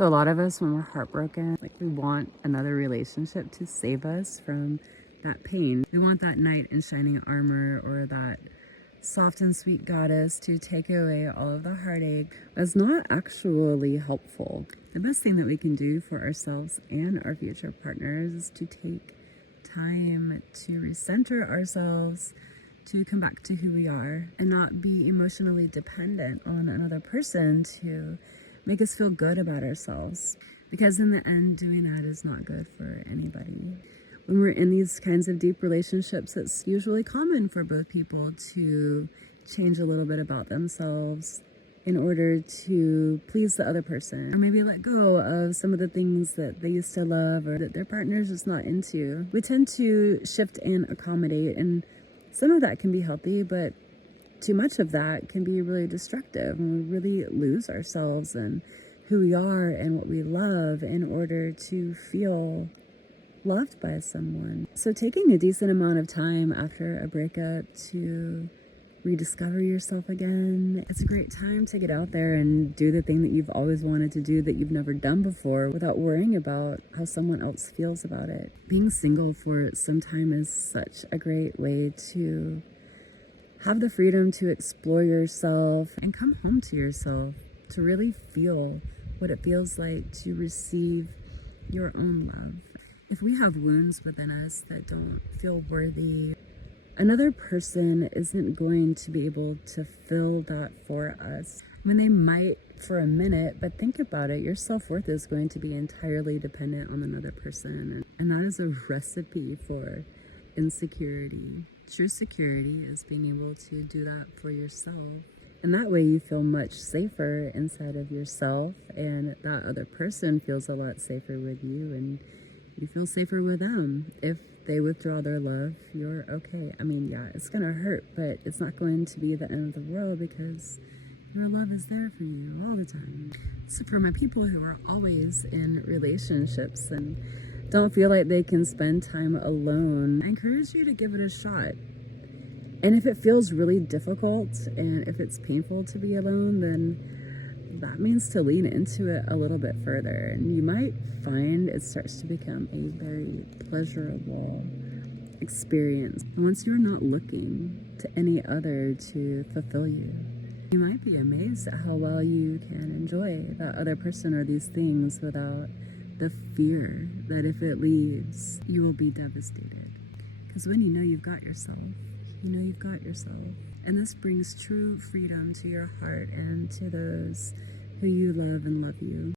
So a lot of us, when we're heartbroken, like we want another relationship to save us from that pain. We want that knight in shining armor or that soft and sweet goddess to take away all of the heartache. That's not actually helpful. The best thing that we can do for ourselves and our future partners is to take time to recenter ourselves, to come back to who we are and not be emotionally dependent on another person to make us feel good about ourselves. Because in the end, doing that is not good for anybody. When we're in these kinds of deep relationships, it's usually common for both people to change a little bit about themselves in order to please the other person, or maybe let go of some of the things that they used to love or that their partner's just not into. We tend to shift and accommodate, and some of that can be healthy, but too much of that can be really destructive, and we really lose ourselves and who we are and what we love in order to feel loved by someone. So taking a decent amount of time after a breakup to rediscover yourself again. It's a great time to get out there and do the thing that you've always wanted to do that you've never done before without worrying about how someone else feels about it. Being single for some time is such a great way to have the freedom to explore yourself and come home to yourself, to really feel what it feels like to receive your own love. If we have wounds within us that don't feel worthy, another person isn't going to be able to fill that for us. I mean, they might for a minute, but think about it. Your self-worth is going to be entirely dependent on another person. And that is a recipe for insecurity. True security is being able to do that for yourself. And that way you feel much safer inside of yourself, and that other person feels a lot safer with you, and you feel safer with them. If they withdraw their love, you're okay. I mean, yeah, it's gonna hurt, but it's not going to be the end of the world because your love is there for you all the time. So for my people who are always in relationships and don't feel like they can spend time alone, I encourage you to give it a shot. And if it feels really difficult and if it's painful to be alone, then that means to lean into it a little bit further. And you might find it starts to become a very pleasurable experience. And once you're not looking to any other to fulfill you, you might be amazed at how well you can enjoy that other person or these things without the fear that if it leaves, you will be devastated. Because when you know you've got yourself, you know you've got yourself. And this brings true freedom to your heart and to those who you love and love you.